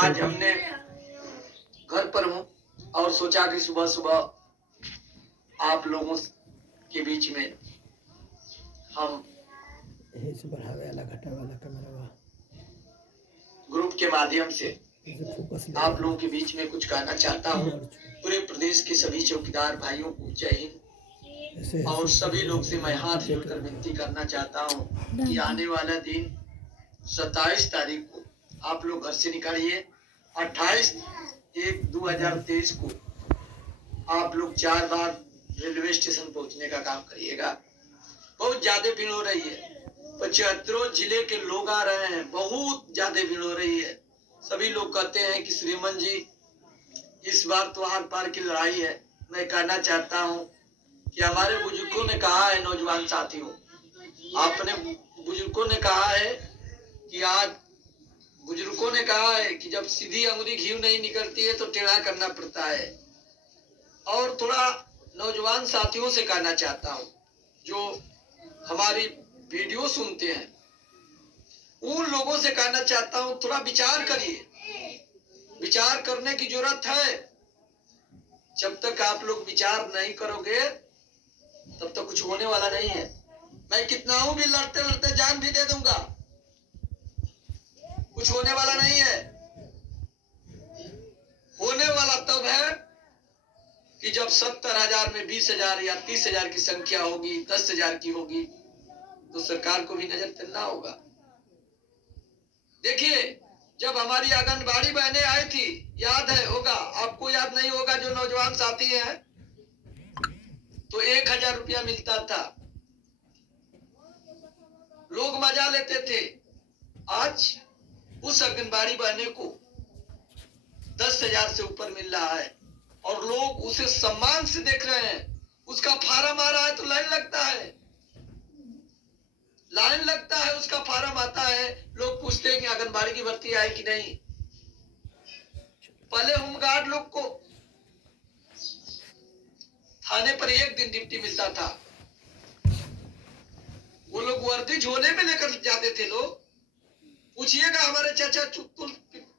आज हमने घर पर हूँ और सोचा कि सुबह सुबह आप लोगों के बीच में हम ग्रुप के माध्यम से आप लोगों के बीच में कुछ कहना चाहता हूँ। पूरे प्रदेश के सभी चौकीदार भाइयों को जय हिंद। और सभी लोग से मैं हाथ जोड़कर विनती करना चाहता हूँ कि आने वाला दिन 27 तारीख को आप लोग घर से निकलिए। 28/1/2023 को आप लोग 4 बार रेलवे स्टेशन पहुंचने का काम करिएगा। बहुत ज्यादा भीड़ हो रही है, 75 जिले के लोग आ रहे हैं, बहुत ज्यादा भीड़ हो रही है। सभी लोग कहते हैं कि श्रीमन जी इस बार तो आर पार की लड़ाई है। मैं कहना चाहता हूँ कि हमारे बुजुर्गों ने कहा है, नौजवान साथियों, आपने बुजुर्गों ने कहा है कि आज बुजुर्गों ने कहा है कि जब सीधी अंगुली घी नहीं निकलती है तो टेढ़ा करना पड़ता है। और थोड़ा नौजवान साथियों से कहना चाहता हूँ जो हमारी वीडियो सुनते हैं, उन लोगों से कहना चाहता हूँ थोड़ा विचार करिए। विचार करने की जरूरत है। जब तक आप लोग विचार नहीं करोगे तब तक कुछ होने वाला नहीं है। मैं कितनाओं भी लड़ते लड़ते जान भी दे दूंगा, कुछ होने वाला नहीं है। होने वाला तब है कि जब 70,000 में 20,000 या 30,000 की संख्या होगी, 10,000 की होगी, तो सरकार को भी नजर करना होगा। देखिए, जब हमारी आंगनबाड़ी बहनें आई थी, याद है होगा, आपको याद नहीं होगा जो नौजवान साथी हैं, तो 1,000 रुपया मिलता था, लोग मजा लेते थे। आज उस आंगनबाड़ी बहने को 10,000 से ऊपर मिल रहा है और लोग उसे सम्मान से देख रहे हैं। उसका फार्म आ रहा है तो लाइन लगता है, लाइन लगता है, उसका फार्म आता है, लोग पूछते हैं कि आंगनबाड़ी की भर्ती आई कि नहीं। पहले होमगार्ड लोग को थाने पर 1 दिन ड्यूटी मिलता था, वो लोग वर्दी झोले में लेकर जाते थे। लोग पूछिएगा हमारे चाचा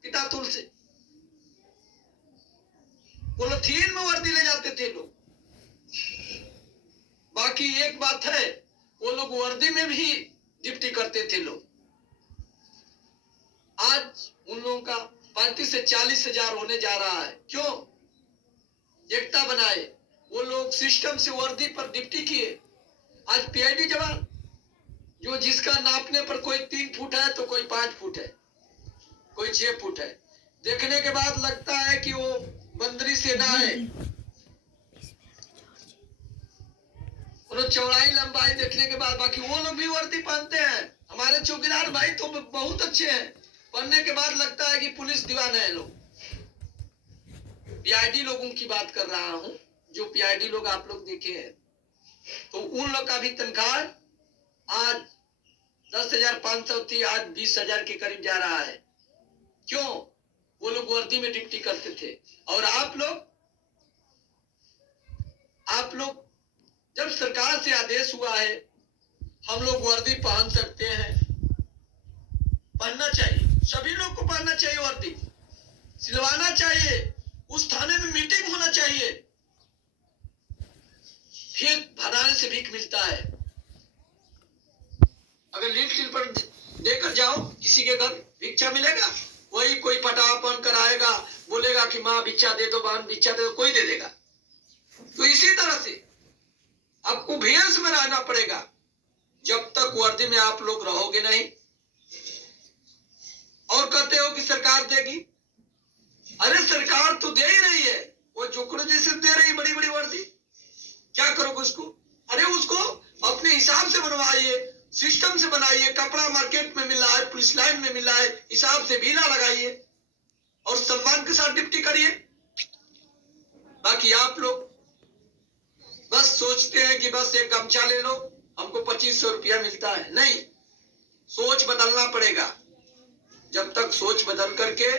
पिता तुल से, पोलिथीन में वर्दी ले जाते थे लोग। बाकी एक बात है, वो लोग वर्दी में भी ड्यूटी करते थे लोग। आज उन लोगों का 35 से 40,000 होने जा रहा है। क्यों? एकता बनाए, वो लोग सिस्टम से वर्दी पर ड्यूटी किए। आज पीआईडी जवान जो जिसका नापने पर कोई 3 फुट है तो कोई 5 फुट है, कोई 6 फुट है, देखने के बाद लगता है कि वो बंदरी सेना है। चौड़ाई लंबाई देखने के बाद, बाकी वो लोग भी वर्दी पहनते हैं। हमारे चौकीदार भाई तो बहुत अच्छे हैं, पहनने के बाद लगता है कि पुलिस दीवाने हैं लोग। पीआईडी लोगों की बात कर रहा हूं, जो पीआईडी लोग आप लोग देखे हैं, तो उन लोग का भी तनख्वाह आज 10,500 थी, आज 20,000 के करीब जा रहा है। क्यों? वो लोग वर्दी में ड्यूटी करते थे। और आप लोग जब सरकार से आदेश हुआ है हम लोग वर्दी पहन सकते हैं, पहनना चाहिए, सभी लोग को पहनना चाहिए, वर्दी सिलवाना चाहिए, उस थाने में मीटिंग होना चाहिए। भीख भराने से भीख मिलता है। अगर लीड टिल पर देकर जाओ किसी के घर, भिक्षा मिलेगा? वही कोई पटावा पहन कर आएगा, बोलेगा कि माँ भिक्षा दे दो, बहन भिक्षा दे दो, कोई दे देगा। तो इसी तरह से आपको भेष में रहना पड़ेगा। जब तक वर्दी में आप लोग रहोगे नहीं, और कहते हो कि सरकार देगी, अरे सरकार तो दे ही रही है, वो जोकड़ो जैसे दे रही बड़ी बड़ी वर्दी। क्या करोगे उसको? अरे उसको अपने हिसाब से बनवाइए, सिस्टम से बनाइए। कपड़ा मार्केट में मिल रहा है, पुलिस लाइन में मिल रहा है, हिसाब से भीला लगाइए और सम्मान के साथ ड्यूटी करिए। बाकी आप लोग बस सोचते हैं कि बस एक गमछा ले लो, हमको 2500 रुपया मिलता है। नहीं, सोच बदलना पड़ेगा। जब तक सोच बदल करके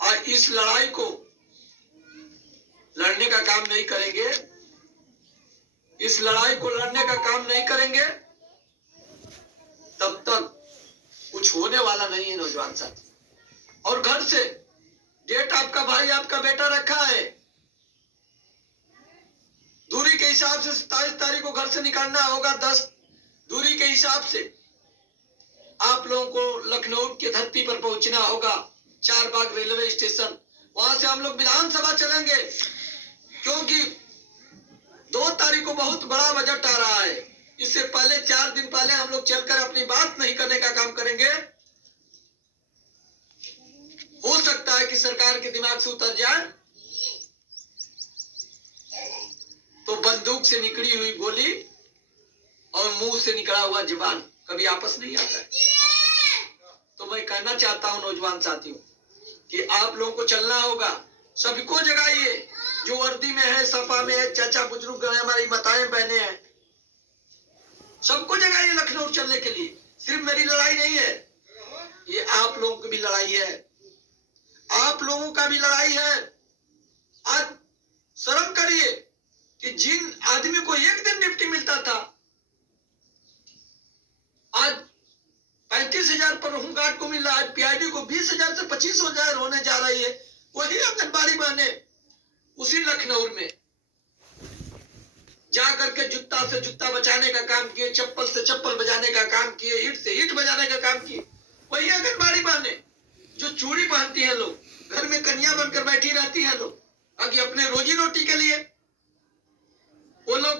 और इस लड़ाई को लड़ने का काम नहीं करेंगे, इस लड़ाई को लड़ने का काम नहीं करेंगे, तब तक कुछ होने वाला नहीं है। नौजवान साथी, और घर से डेट आपका भाई आपका बेटा रखा है, दूरी के हिसाब से 27 तारीख को घर से निकलना होगा। 10 दूरी के हिसाब से आप लोगों को लखनऊ की धरती पर पहुंचना होगा, 4 बाग रेलवे स्टेशन। वहां से हम लोग विधानसभा चलेंगे, क्योंकि 2 तारीख को बहुत बड़ा बजट आ रहा है। इससे पहले 4 दिन पहले हम लोग चलकर अपनी बात नहीं करने का काम करेंगे। हो सकता है कि सरकार के दिमाग से उतर जाए तो बंदूक से निकली हुई गोली और मुंह से निकला हुआ जुबान कभी आपस नहीं आता है। तो मैं कहना चाहता हूं नौजवान साथियों कि आप लोगों को चलना होगा। सभी को जगाइए, जो वर्दी में है, सफा में है, चाचा बुजुर्ग है, हमारी माताएं बहनें हैं, सबको जगाइए लखनऊ चलने के लिए। सिर्फ मेरी लड़ाई नहीं है, ये आप लोगों की भी लड़ाई है, आप लोगों का भी लड़ाई है। आज शर्म करिए कि जिन आदमी को एक दिन निफ्टी मिलता था, आज 35,000 पर होमगार्ड को मिल रहा है, पीआईडी को 20,000 से 25,000 होने जा रही है। वही आंगनबाड़ी बहने उसी लखनऊ में जाकर के जूता से जूता बचाने का काम किए, चप्पल से चप्पल बजाने का काम किए, ईंट से ईंट बजाने का काम किए। वही आंगनबाड़ी बहने जो चूड़ी पहनती है, लोग घर में कन्या बनकर बैठी रहती है, लोग आगे अपने रोजी रोटी के लिए, वो लोग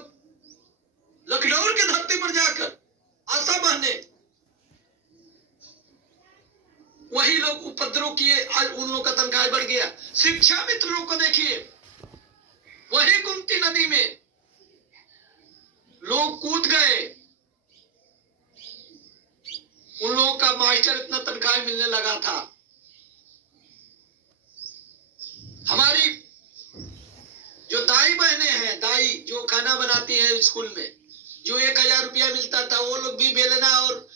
लखनऊ की धरती पर जाकर आशा बहने, वही लोग उपद्रव किए। आज उन लोगों का तनख्वाह बढ़ गया। शिक्षा मित्रों को देखिए, वही गुमती नदी में लोग कूद गए, उन लोगों का मास्टर इतना तनख्वाह मिलने लगा था। हमारी जो दाई बहनें हैं, दाई जो खाना बनाती हैं स्कूल में, जो 1,000 रुपया मिलता था, वो लोग भी बेलना और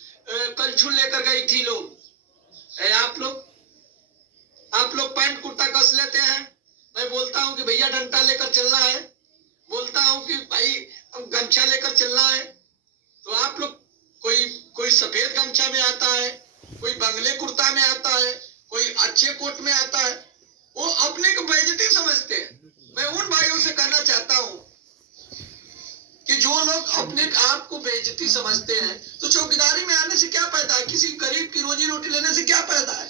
कलछुल लेकर गई थी। लोग आप लोग पैंट कुर्ता कस लेते हैं। मैं बोलता हूं कि भैया डंडा लेकर चलना है, बोलता हूं कि भाई गमछा लेकर चलना है, तो आप लोग कोई सफेद गमछा में आता है, कोई बंगले कुर्ता में आता है, कोई अच्छे कोट में आता है, वो अपने को बेइज्जती समझते हैं। मैं उन भाइयों से कहना चाहता हूं कि जो लोग अपने आप को बेइज्जती समझते हैं, तो चौकीदारी में आने से क्या फायदा है? किसी गरीब की रोजी रोटी लेने से क्या फायदा है?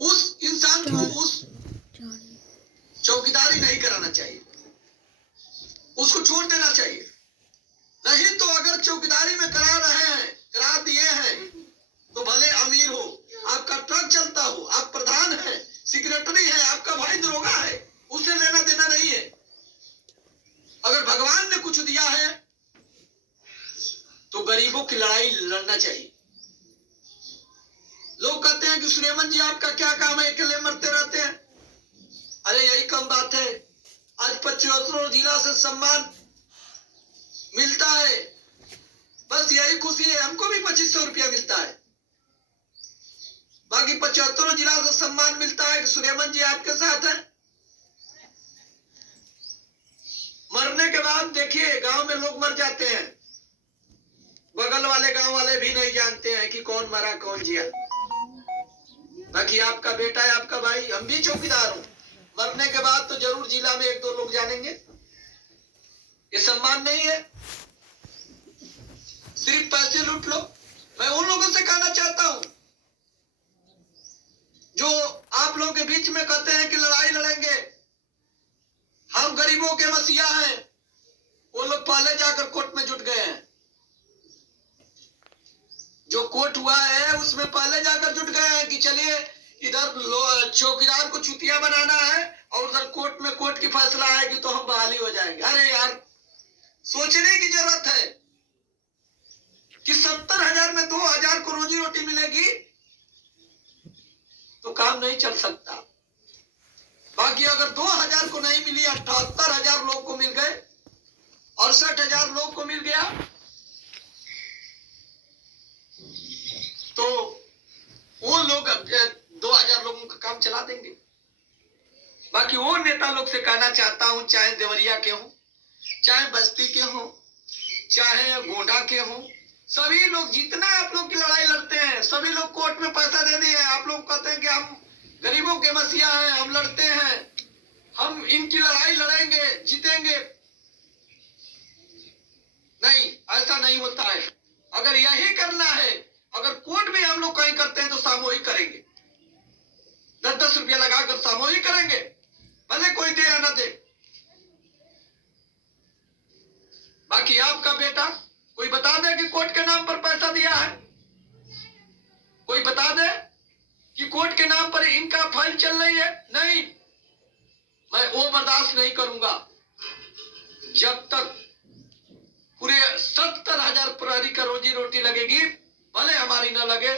उस इंसान को उस चौकीदारी नहीं कराना चाहिए, उसको छोड़ देना चाहिए। नहीं तो अगर चौकीदारी में करा रहे हैं, करा दिए हैं, तो भले अमीर हो, आपका ट्रक चलता हो, आप प्रधान है, सेक्रेटरी है, आपका भाई दरोगा है, उससे लेना देना नहीं है। अगर भगवान ने कुछ दिया है तो गरीबों की लड़ाई लड़ना चाहिए। लोग कहते हैं कि सुलेमान जी आपका क्या काम है, अकेले मरते रहते हैं। अरे यही कम बात है, आज 75 जिला से सम्मान मिलता है, बस यही खुशी है। हमको भी 2500 रुपया मिलता है, बाकी 75 जिला से सम्मान मिलता है कि सुलेमान जी आपके साथ है। मरने के बाद देखिए, गांव में लोग मर जाते हैं, बगल वाले गांव वाले भी नहीं जानते हैं कि कौन मरा कौन जिया। बाकी आपका बेटा है, आपका भाई, हम भी चौकीदार हूं, मरने के बाद तो जरूर जिला में 1-2 लोग जानेंगे। ये सम्मान नहीं है, सिर्फ पैसे लूट लो। मैं उन लोगों से कहना चाहता हूं जो आप लोगों के बीच में कहते हैं कि लड़ाई लड़ेंगे, हम गरीबों के मसीहा हैं, वो लोग पहले जाकर कोर्ट में जुट गए हैं। जो कोर्ट हुआ है उसमें पहले जाकर जुट गए हैं कि चलिए इधर चौकीदार को चुतिया बनाना है और उधर कोर्ट में कोर्ट की फैसला आएगी तो हम बहाली हो जाएंगे। अरे यार, सोचने की जरूरत है कि 70,000 में 2,000 को रोजी रोटी मिलेगी तो काम नहीं चल सकता। बाकी अगर 2,000 को नहीं मिली, 78,000 लोग को मिल गए, 68,000 लोग को मिल गया, तो वो लोग 2,000 लोगों का काम चला देंगे। बाकी वो नेता लोग से कहना चाहता हूं, चाहे देवरिया के हो, चाहे बस्ती के हो, चाहे गोंडा के हो, सभी लोग जितना आप लोग की लड़ाई लड़ते हैं, सभी लोग कोर्ट में पैसा दे दिए। आप लोग कहते हैं कि हम गरीबों के मसीहा हैं, हम लड़ते हैं, हम इनकी लड़ाई लड़ेंगे, जीतेंगे। नहीं, ऐसा नहीं होता है। अगर यही करना है, अगर कोर्ट में हम लोग कहीं करते हैं तो सामूहिक करेंगे, 10-10 रुपया लगाकर सामूहिक करेंगे, भले कोई दे या ना दे। बाकी आपका बेटा कोई बता दे कि कोर्ट के नाम पर पैसा दिया है, कोई बता दे कि कोर्ट के नाम पर इनका फाइल चल रही है। नहीं, मैं वो बर्दाश्त नहीं करूंगा। जब तक पूरे 70,000 प्रहरी का रोजी रोटी लगेगी, भले हमारी न लगे,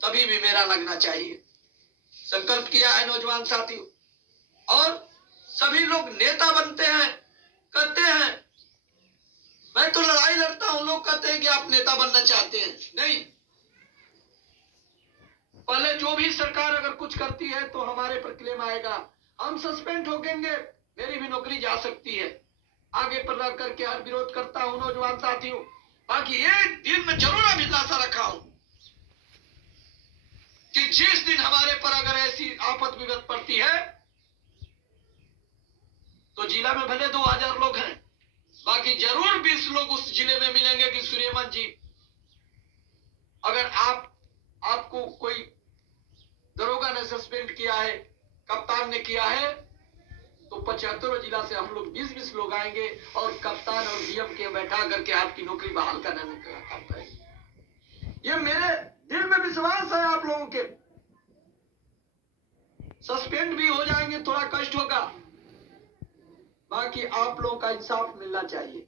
तभी भी मेरा लगना चाहिए। संकल्प किया है नौजवान साथियों। और सभी लोग नेता बनते हैं, करते हैं। मैं तो लड़ाई लड़ता हूं, लोग कहते हैं कि आप नेता बनना चाहते हैं। नहीं, पहले जो भी सरकार अगर कुछ करती है तो हमारे पर क्लेम आएगा, हम सस्पेंड होंगे, मेरी भी नौकरी जा सकती है। आगे पर रह करके हर विरोध करता हूं नौजवान साथियों। बाकी ये दिल में जरूर अभिलाषा रखा हूं कि जिस दिन हमारे पर अगर ऐसी आफत विपत पड़ती है तो जिला में भले 2000 लोग हैं, बाकी जरूर 20 लोग उस जिले में मिलेंगे कि सूर्यमन जी, अगर आपको कोई दरोगा ने सस्पेंड किया है, कप्तान ने किया है, तो 75 जिला से हम लोग 20-20 लोग आएंगे और कप्तान और डीएम के बैठा करके आपकी नौकरी बहाल करने का काम करेंगे। ये मेरे दिल में विश्वास है। आप लोगों के सस्पेंड भी हो जाएंगे, थोड़ा कष्ट होगा, बाकी आप लोगों का इंसाफ मिलना चाहिए।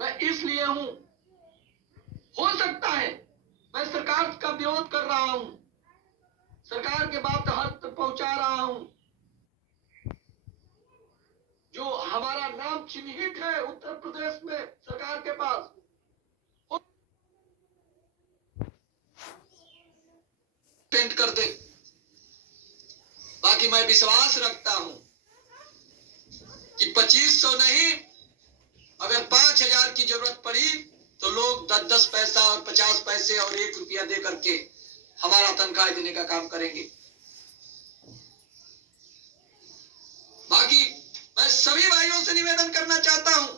मैं इसलिए हूं, हो सकता है मैं सरकार का विरोध कर रहा हूं, सरकार के बात हर तक पहुंचा रहा हूं। जो हमारा नाम चिन्हित है उत्तर प्रदेश में सरकार के पास, पेंट कर दे। बाकी मैं विश्वास रखता हूं कि 2500 नहीं, अगर 5000 की जरूरत पड़ी तो लोग 10-10 पैसा और 50 पैसे और 1 रुपया दे करके हमारा तनख्वाह देने का काम करेंगे। बाकी मैं सभी भाइयों से निवेदन करना चाहता हूं,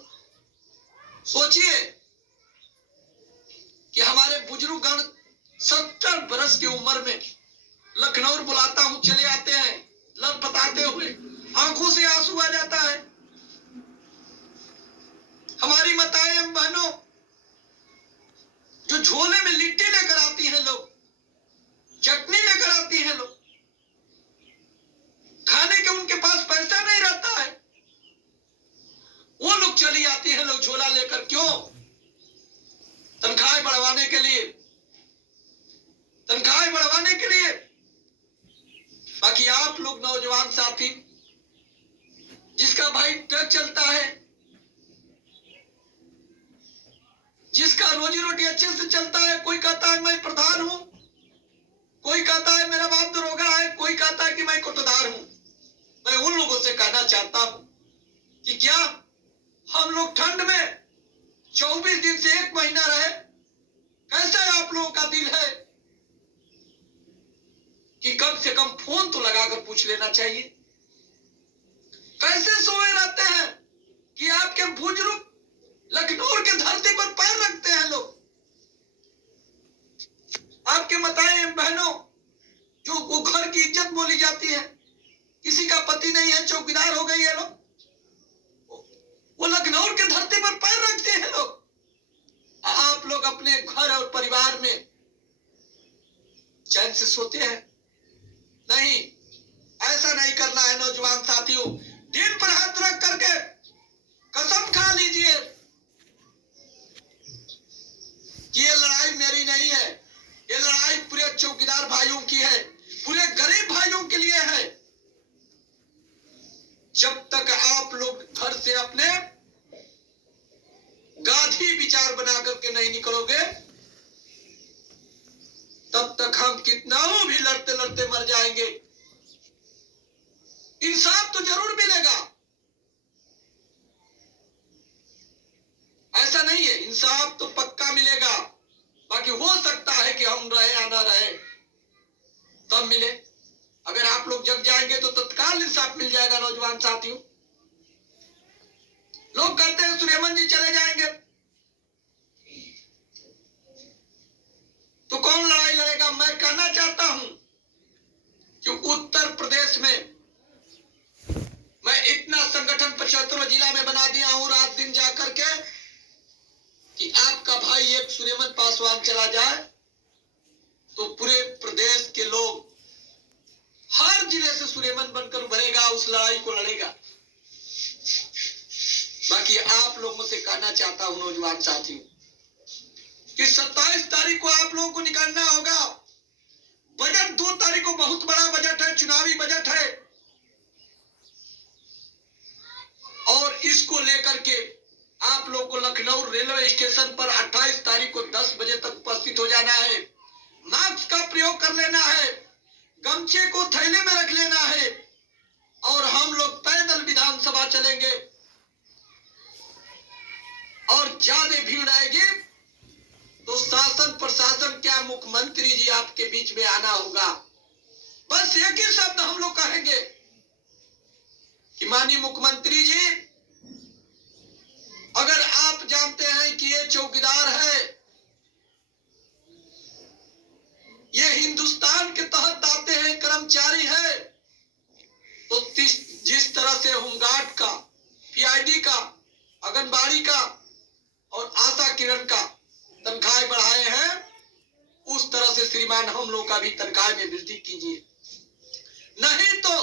सोचिए कि हमारे बुजुर्ग गण 70 बरस की उम्र में लखनऊ बुलाता हूं, चले आते हैं लपटाते हुए, आंखों से आंसू आ जाता है। हमारी माताएं बहनों जो झोले में लिट्टी लेकर आती हैं, लोग चटनी लेकर आती हैं, लोग खाने के उनके पास पैसा नहीं रहता है, वो लोग चली आती हैं, लोग झोला लेकर। क्यों? तनख्वाह बढ़वाने के लिए, तनख्वाह बढ़वाने के लिए। बाकी आप लोग नौजवान साथी, जिसका भाई ट्रक चलता है, जिसका रोजी रोटी अच्छे से चलता है, कोई कहता है मैं प्रधान हूं, कोई कहता है मेरा बाप दरोगा है, कोई कहता है कि मैं कोटदार हूं। मैं उन लोगों से कहना चाहता हूं कि क्या हम लोग ठंड में 24 दिन से 1 महीना रहे? कैसा आप लोगों का दिल है कि कम से कम फोन तो लगाकर पूछ लेना चाहिए। कैसे सोए रहते हैं कि आपके बुजुर्ग लखनऊ के धरती पर पैर रखते हैं, लोग आपके माताएं बहनों जो वो घर की इज्जत बोली जाती है, किसी का पति नहीं है, चौकीदार हो गई है, लोग वो लखनऊ के धरती पर पैर रखते हैं। लोग आप लोग अपने घर और परिवार में चैन से सोते हैं? नहीं, ऐसा नहीं करना है नौजवान साथियों। दिल पर हाथ रख करके कसम खा लीजिए कि ये लड़ाई मेरी नहीं है, ये लड़ाई पूरे चौकीदार भाइयों की है, पूरे गरीब भाइयों के लिए है। जब तक आप लोग घर से अपने गाधी विचार बना करके नहीं निकलोगे, तब तक हम कितना भी लड़ते लड़ते मर जाएंगे। इंसाफ तो जरूर मिलेगा। ऐसा नहीं है, इंसाफ तो पक्का मिलेगा। बाकी हो सकता है कि हम रहे या ना रहे, तब मिले। अगर आप लोग जग जाएंगे तो तत्काल इंसाफ मिल जाएगा। नौजवान साथियों, लोग कहते हैं सुलेमान जी चले जाएंगे तो कौन लड़ाई लड़ेगा। मैं कहना चाहता हूं कि उत्तर प्रदेश में मैं इतना संगठन 75 जिला में बना दिया हूं रात दिन जाकर के कि आपका भाई एक सुलेमान पासवान चला जाए तो पूरे प्रदेश के लोग हर जिले से सुलेमान बनकर उभरेगा, उस लड़ाई को लड़ेगा। बाकी आप लोगों से कहना चाहता हूं नौजवान साथियों कि 27 तारीख को आप लोगों को निकलना होगा। बजट 2 तारीख को बहुत बड़ा बजट है, चुनावी बजट है, और इसको लेकर के आप लोग को लखनऊ रेलवे स्टेशन पर 28 तारीख को 10 बजे तक उपस्थित हो जाना है। मास्क का प्रयोग कर लेना है, गमछे को थैले में रख लेना है, और हम लोग पैदल विधानसभा चलेंगे। और ज्यादा भीड़ आएगी तो शासन प्रशासन क्या मुख्यमंत्री जी आपके बीच में आना होगा। बस एक ही शब्द हम लोग कहेंगे कि माननीय मुख्यमंत्री जी, अगर आप जानते हैं कि ये चौकीदार है, ये हिंदुस्तान के तहत आते हैं, कर्मचारी है, तो जिस तरह से होमगार्ड का, पीआईडी का, आंगनबाड़ी का और आशा किरण का तनख्वाह बढ़ाए हैं, उस तरह से श्रीमान हम लोग का भी तनख्वाह में वृद्धि कीजिए। नहीं तो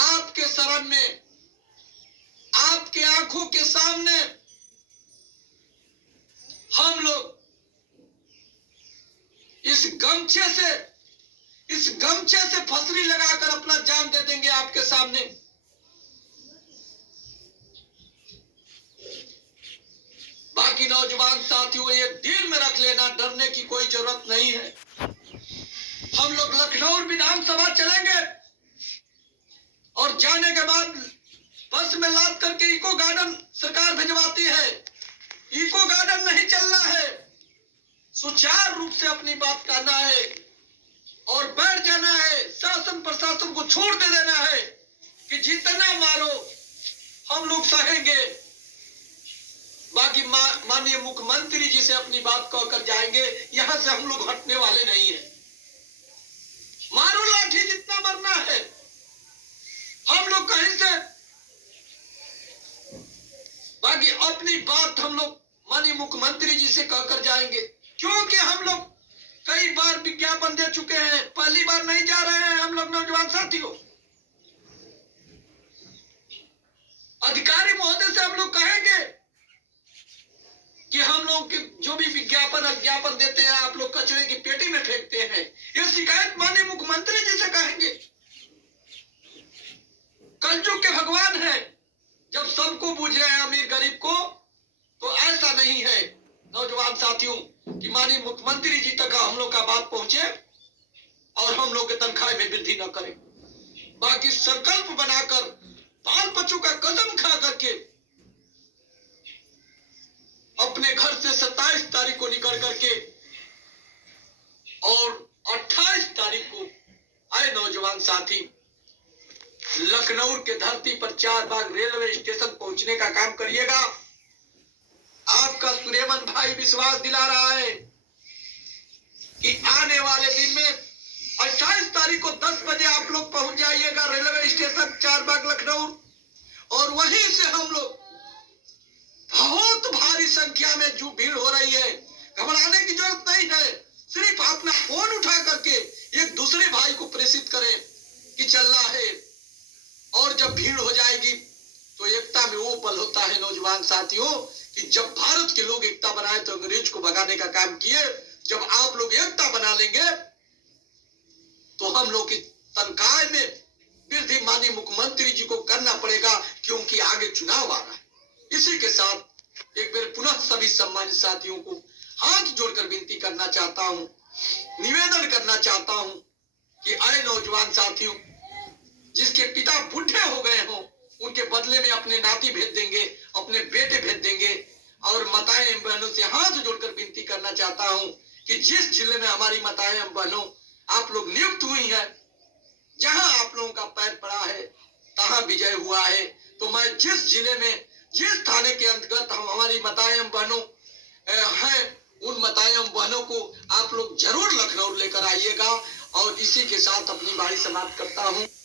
आपके शरण में, आपके आंखों के सामने हम लोग इस गमछे से फसली लगाकर अपना जान दे देंगे आपके सामने। बाकी नौजवान साथियों, ये दिल में रख लेना, डरने की कोई जरूरत नहीं है। हम लोग लखनऊ विधानसभा चलेंगे और जाने के बाद बस में लाद करके इको गार्डन सरकार भिजवाती है। इको गार्डन नहीं चलना है, सुचारू रूप से अपनी बात कहना है और बैठ जाना है। शासन प्रशासन को छोड़ दे देना है कि जितना मारो हम लोग सहेंगे। बाकी माननीय मुख्यमंत्री जी से अपनी बात कहकर जाएंगे, यहां से हम लोग हटने वाले नहीं है। मारो लाठी जितना मरना है, हम लोग कहीं से। बाकी अपनी बात हम लोग माननीय मुख्यमंत्री जी से कहकर जाएंगे, क्योंकि हम लोग कई बार विज्ञापन दे चुके हैं, पहली बार नहीं जा रहे हैं हम लोग। नौजवान साथियों, अधिकारी महोदय से हम लोग कहेंगे कि हम लोग जो भी विज्ञापन देते हैं, आप लोग कचरे की पेटी में फेंकते हैं। ये शिकायत माननीय मुख्यमंत्री जी से कहेंगे। कलयुग के भगवान है, जब सबको बूझ रहे हैं अमीर गरीब को, तो ऐसा नहीं है नौजवान साथियों कि माननीय मुख्यमंत्री जी तक हम लोग का बात पहुंचे और हम लोग के तनख्वाह में वृद्धि न करें। बाकी संकल्प बनाकर बाल बच्चों का कदम खा करके अपने घर से 27 तारीख को निकल करके और 28 तारीख को आए नौजवान साथी, लखनऊ के धरती पर 4 बाग रेलवे स्टेशन पहुंचने का काम करिएगा। आपका सुलेमान भाई विश्वास दिला रहा है कि आने वाले दिन में 28 तारीख को 10 बजे आप लोग पहुंच जाइएगा रेलवे स्टेशन 4 बाग लखनऊ, और वहीं से हम लोग बहुत भारी संख्या में जो भीड़ हो रही है, घबराने की जरूरत नहीं है। सिर्फ अपना फोन उठा करके एक दूसरे भाई को प्रेषित करें कि चलना है, और जब भीड़ हो जाएगी तो एकता में वो बल होता है नौजवान साथियों कि जब भारत के लोग एकता बनाए तो अंग्रेज को भगाने का काम किए। जब आप लोग एकता बना लेंगे तो हम लोग की तनख्वाह में वृद्धि माननीय मुख्यमंत्री जी को करना पड़ेगा, क्योंकि आगे चुनाव आ रहा है। इसी के साथ एक बार पुनः सभी सम्मानित साथियों को हाथ जोड़कर विनती करना चाहता हूं, निवेदन करना चाहता हूं कि अरे नौजवान साथियों, जिसके पिता बूढ़े हो गए हों उनके बदले में अपने नाती भेज देंगे, अपने बेटे भेज देंगे। और माताएं बहनों से हाथ जोड़कर विनती करना चाहता हूं कि जिस जिले में हमारी माताएं बहनों आप लोग नियुक्त हुई है, जहां आप लोगों का पैर पड़ा है तहां विजय हुआ है। तो मैं जिस जिले में, जिस थाने के अंतर्गत हम हमारी माताएं बहनों हैं, उन माताएं बहनों को आप लोग जरूर लखनऊ लेकर आइएगा। और इसी के साथ अपनी बारी समाप्त करता हूं।